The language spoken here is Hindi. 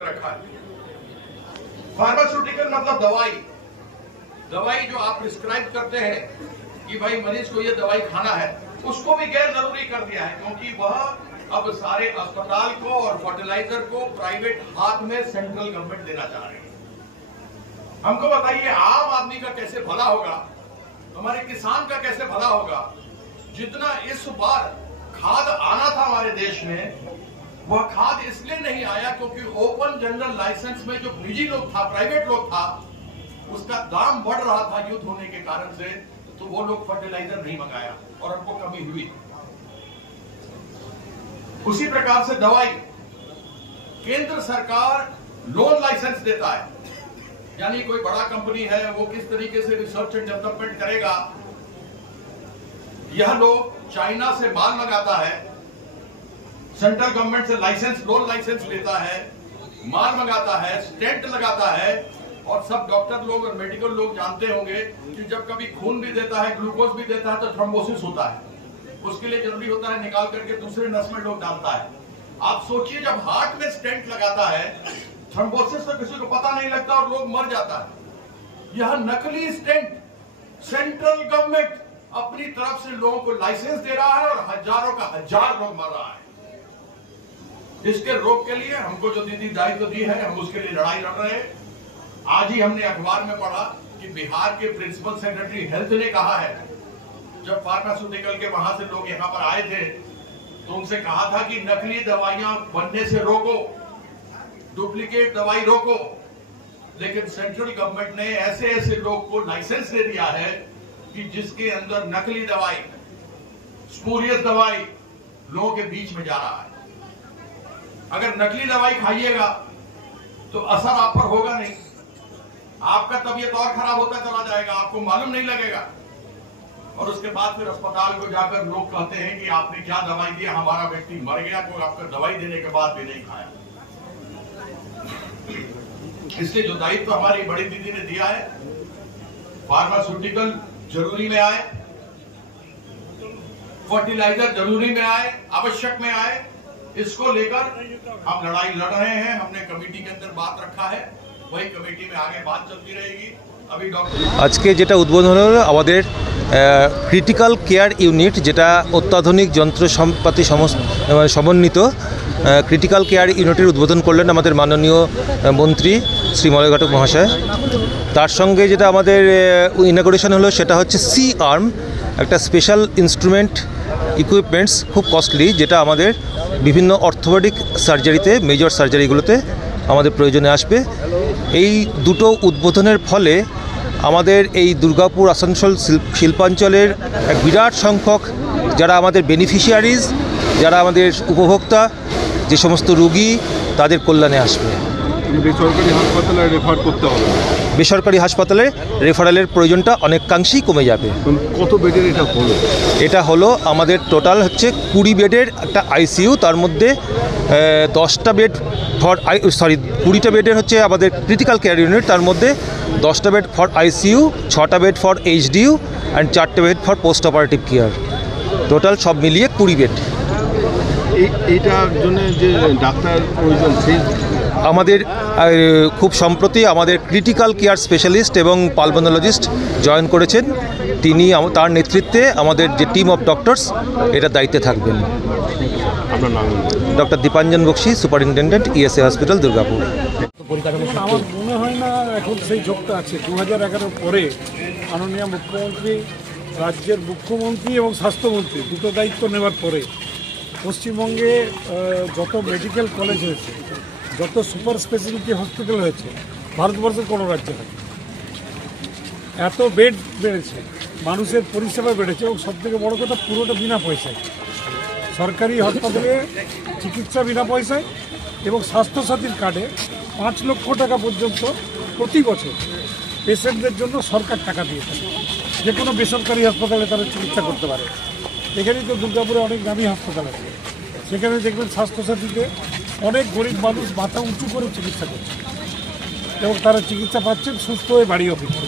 रखा है। फार्मास्यूटिकल मतलब दवाई, दवाई जो आप प्रिस्क्राइब करते हैं कि भाई मरीज को ये दवाई खाना है, उसको भी गैर जरूरी कर दिया है, क्योंकि वह अब सारे अस्पताल को और फर्टिलाइजर को प्राइवेट हाथ में सेंट्रल गवर्नमेंट देना चाह रही है। हमको बताइए आम आदमी का कैसे भला होगा, हमारे किसान का कैसे भला होगा। जितना इस बार खाद आना था हमारे देश में, वह खाद इसलिए नहीं आया क्योंकि ओपन जनरल लाइसेंस में जो निजी लोग था, प्राइवेट लोग था, उसका दाम बढ़ रहा था युद्ध होने के कारण से, तो वो लोग फर्टिलाइजर नहीं मंगाया और हमको कमी हुई। उसी प्रकार से दवाई, केंद्र सरकार लोन लाइसेंस देता है, यानी कोई बड़ा कंपनी है वो किस तरीके से रिसर्च एंड डेवलपमेंट करेगा। यह लोग चाइना से माल मंगाता है, सेंट्रल गवर्नमेंट से लाइसेंस, लोन लाइसेंस लेता है, माल मंगाता है, स्टेंट लगाता है, और सब डॉक्टर लोग और मेडिकल लोग जानते होंगे कि जब कभी खून भी देता है, ग्लूकोज भी देता है, तो थ्रोम्बोसिस होता है। उसके लिए जरूरी होता है निकाल करके दूसरे नस में लोग डालता है। आप सोचिए जब हार्ट में स्टेंट लगाता है, थ्रोम्बोसिस तो किसी को पता नहीं लगता और लोग मर जाता है। यह नकली स्टेंट सेंट्रल गवर्नमेंट अपनी तरफ से लोगों को लाइसेंस दे रहा है और हजारों का हजार लोग मर रहा है। इसके रोक के लिए हमको जो दीदी दायित्व दी है, हम उसके लिए लड़ाई लड़ रहे हैं। आज ही हमने अखबार में पढ़ा कि बिहार के प्रिंसिपल सेक्रेटरी हेल्थ ने कहा है, जब फार्मास्यूटिकल के वहां से लोग यहां पर आए थे तो उनसे कहा था कि नकली दवाइयां बनने से रोको, डुप्लीकेट दवाई रोको, लेकिन सेंट्रल गवर्नमेंट ने ऐसे ऐसे लोग को लाइसेंस दे दिया है कि जिसके अंदर नकली दवाई, स्पूरियस दवाई लोगों के बीच में जा रहा है। अगर नकली दवाई खाइएगा तो असर आप पर होगा नहीं, आपका तबीयत और खराब होता चला जाएगा, आपको मालूम नहीं लगेगा, और उसके बाद फिर अस्पताल को जाकर लोग कहते हैं कि आपने क्या दवाई दिया, हमारा व्यक्ति मर गया, कोई आपका दवाई देने के बाद भी नहीं खाया। इसलिए जो दायित्व हमारी बड़ी दीदी ने दिया है, फार्मास्यूटिकल जरूरी में आए, फर्टिलाइजर जरूरी में आए, आवश्यक में आए, इसको लेकर हम लड़ाई लड़ रहे हैं। हमने कमेटी के अंदर बात रखा है, वही कमेटी में आगे बात चलती रहेगी। अभी डॉक्टर आज के जेटा उद्बोधन हलो आमादेर क्रिटिकल केयर यूनिट, जेटा अत्याधुनिक যন্ত্রপাতি समन्वित क्रिटिकल केयर यूनिटेर उद्बोधन करलेन आमादेर माननीय मंत्री श्री मलय घटक महाशय। तार संगे जेटा आमादेर इनॉग्रेशन हलो सेटा होच्छे सी आर्म, एक स्पेशल इन्स्ट्रुमेंट इक्विपमेंट्स, खूब कस्टलि, जेटा आमादेर विभिन्न अर्थोपेडिक सार्जारिते, मेजर सार्जारिगुलोते आमादेर प्रयोजने आसबे। এই দুটো উদ্বোধনের ফলে আমাদের এই দুর্গাপুর আসানসোল শিল্পাঞ্চলের এক বিরাট সংখ্যক যারা আমাদের বেনিফিশিয়ারিজ, যারা আমাদের উপভোক্তা, যে সমস্ত রোগী, তাদের কল্যাণে আসবে। বেসরকারি হাসপাতালে রেফার করতে হবে, বেসরকারি হাসপাতালে রেফারেলের প্রয়োজনটা অনেকাংশেই কমে যাবে। কত বেডের এটা হলো? এটা হলো আমাদের টোটাল হচ্ছে 20 বেডের একটা আইসিইউ, তার মধ্যে 10টা বেড ফর 20টা বেডের হচ্ছে আমাদের ক্রিটিক্যাল কেয়ার ইউনিট, তার মধ্যে 10টা বেড ফর আইসিইউ, 6টা বেড ফর এইচডিইউ অ্যান্ড 4টে bed for post operative care. Total সব মিলিয়ে 20 বেড। এইটার জন্য যে ডাক্তার প্রয়োজন, সেই আমাদের খুব সম্প্রতি আমাদের ক্রিটিক্যাল কেয়ার স্পেশালিস্ট এবং পালমোনোলজিস্ট জয়েন করেছেন। তিনি তার নেতৃত্বে আমাদের যে টিম অফ ডক্টরস এটা দায়িত্বে থাকবেন। Doctor Dipanjan Bakshi, superintendent ESA hospital Durgapur. আমার মনে হয় না এখন সেই যোগটা আছে। 2011 পরে মাননীয় মুখ্যমন্ত্রী, রাজ্যের মুখ্যমন্ত্রী এবং স্বাস্থ্যমন্ত্রী দুটো দায়িত্ব নেওয়ার পরে পশ্চিমবঙ্গে যত মেডিকেল কলেজ হয়েছে, যত সুপার স্পেশালিটি হসপিটাল হয়েছে, ভারতবর্ষের কোনো রাজ্যে হয়। এত বেড বেড়েছে, মানুষের পরিষেবা বেড়েছে, এবং সবথেকে বড় কথা পুরোটা বিনা পয়সায়। সরকারি হাসপাতালে চিকিৎসা বিনা পয়সায়, এবং স্বাস্থ্যসাথীর কার্ডে 5 লক্ষ টাকা পর্যন্ত প্রতি বছর পেশেন্টদের জন্য সরকার টাকা দিয়ে থাকে। যে কোনো বেসরকারি হাসপাতালে তারা চিকিৎসা করতে পারে। এখানেই তো দুর্গাপুরে অনেক দামি হাসপাতাল আছে, সেখানে দেখবেন স্বাস্থ্যসাথীতে অনেক গরিব মানুষ মাথা উঁচু করে চিকিৎসা করছে এবং তারা চিকিৎসা পাচ্ছেন, সুস্থ হয়ে বাড়িও ফিরছে।